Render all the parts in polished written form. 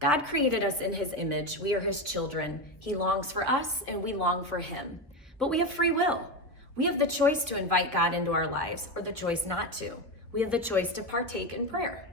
God created us in his image. We are his children. He longs for us and we long for him. But we have free will. We have the choice to invite God into our lives or the choice not to. We have the choice to partake in prayer.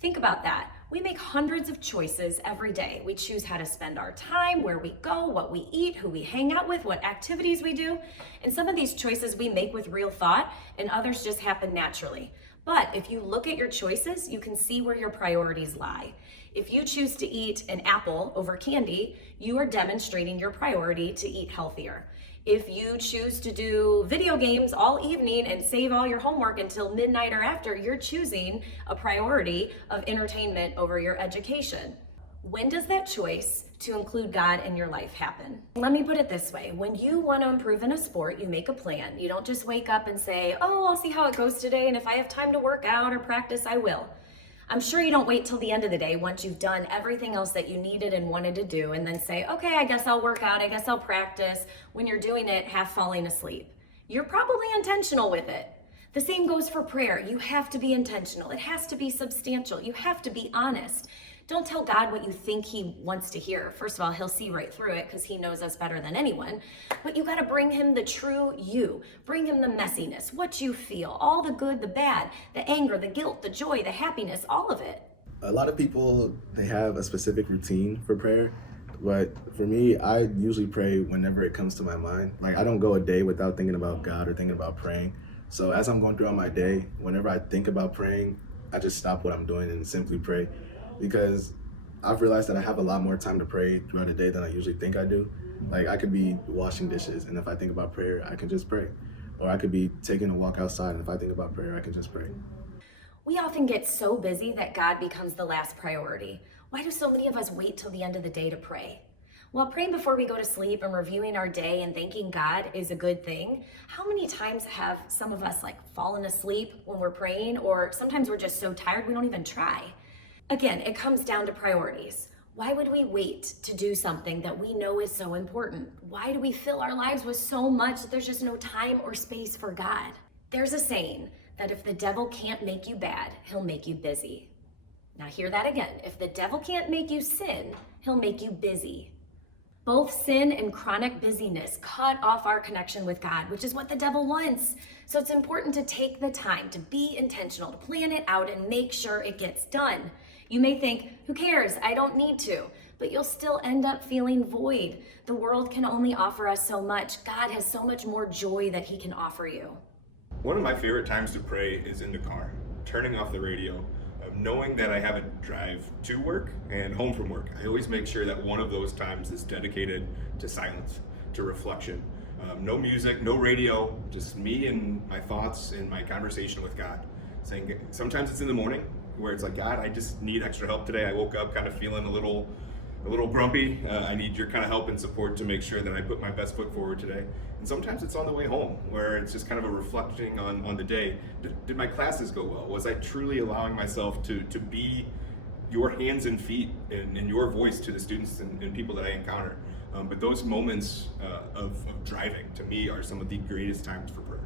Think about that. We make hundreds of choices every day. We choose how to spend our time, where we go, what we eat, who we hang out with, what activities we do. And some of these choices we make with real thought, and others just happen naturally. But if you look at your choices, you can see where your priorities lie. If you choose to eat an apple over candy, you are demonstrating your priority to eat healthier. If you choose to do video games all evening and save all your homework until midnight or after, you're choosing a priority of entertainment over your education. When does that choice to include God in your life happen? Let me put it this way. When you want to improve in a sport, you make a plan. You don't just wake up and say, oh, I'll see how it goes today, and if I have time to work out or practice, I will. I'm sure you don't wait till the end of the day once you've done everything else that you needed and wanted to do and then say, okay, I guess I'll work out, I guess I'll practice, when you're doing it half falling asleep. You're probably intentional with it. The same goes for prayer. You have to be intentional. It has to be substantial. You have to be honest. Don't tell God what you think he wants to hear. First of all, he'll see right through it because he knows us better than anyone. But you got to bring him the true you. Bring him the messiness, what you feel, all the good, the bad, the anger, the guilt, the joy, the happiness, all of it. A lot of people, they have a specific routine for prayer. But for me, I usually pray whenever it comes to my mind. Like, I don't go a day without thinking about God or thinking about praying. So as I'm going throughout my day, whenever I think about praying, I just stop what I'm doing and simply pray. Because I've realized that I have a lot more time to pray throughout the day than I usually think I do. Like, I could be washing dishes, and if I think about prayer, I can just pray. Or I could be taking a walk outside, and if I think about prayer, I can just pray. We often get so busy that God becomes the last priority. Why do so many of us wait till the end of the day to pray? While praying before we go to sleep and reviewing our day and thanking God is a good thing, how many times have some of us fallen asleep when we're praying, or sometimes we're just so tired we don't even try? Again, it comes down to priorities. Why would we wait to do something that we know is so important? Why do we fill our lives with so much that there's just no time or space for God? There's a saying that if the devil can't make you bad, he'll make you busy. Now hear that again. If the devil can't make you sin, he'll make you busy. Both sin and chronic busyness cut off our connection with God, which is what the devil wants. So it's important to take the time to be intentional, to plan it out and make sure it gets done. You may think, who cares? I don't need to. But you'll still end up feeling void. The world can only offer us so much. God has so much more joy that he can offer you. One of my favorite times to pray is in the car, turning off the radio, knowing that I have a drive to work and home from work. I always make sure that one of those times is dedicated to silence, to reflection. No music, no radio, just me and my thoughts and my conversation with God. Sometimes it's in the morning where it's like, God, I just need extra help today. I woke up kind of feeling a little grumpy. I need your kind of help and support to make sure that I put my best foot forward today. And sometimes it's on the way home where it's just kind of a reflecting on the day. Did my classes go well? Was I truly allowing myself to be your hands and feet and your voice to the students and people that I encounter? But those moments of driving, to me, are some of the greatest times for prayer.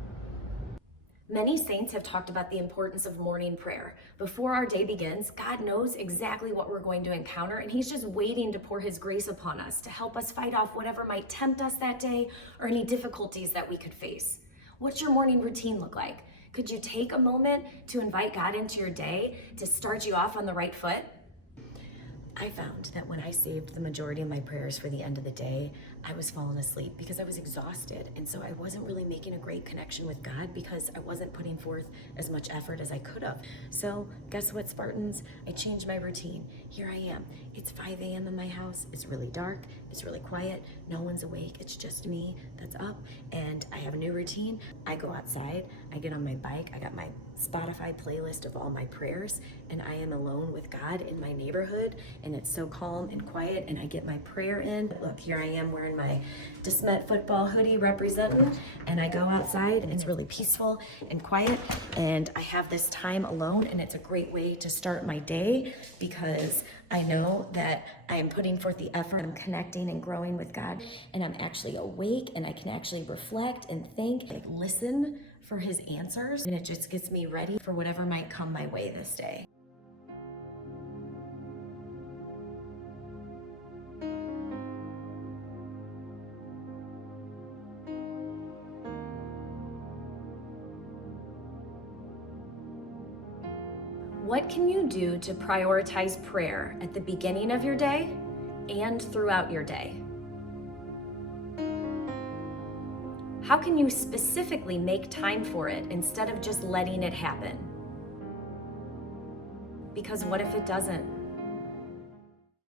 Many saints have talked about the importance of morning prayer. Before our day begins, God knows exactly what we're going to encounter, and he's just waiting to pour his grace upon us to help us fight off whatever might tempt us that day or any difficulties that we could face. What's your morning routine look like? Could you take a moment to invite God into your day to start you off on the right foot? I found that when I saved the majority of my prayers for the end of the day, I was falling asleep because I was exhausted. And so I wasn't really making a great connection with God because I wasn't putting forth as much effort as I could have. So guess what, Spartans? I changed my routine. Here I am. It's 5 a.m. in my house. It's really dark. It's really quiet. No one's awake. It's just me that's up. And I have a new routine. I go outside. I get on my bike. I got my Spotify playlist of all my prayers, and I am alone with God in my neighborhood, and it's so calm and quiet, and I get my prayer in. Look, here I am wearing my DeSmet football hoodie representing, and I go outside, and it's really peaceful and quiet, and I have this time alone, and it's a great way to start my day because I know that I am putting forth the effort, I'm connecting and growing with God, and I'm actually awake, and I can actually reflect and think, listen for his answers, and it just gets me ready for whatever might come my way this day. What can you do to prioritize prayer at the beginning of your day and throughout your day? How can you specifically make time for it instead of just letting it happen? Because what if it doesn't?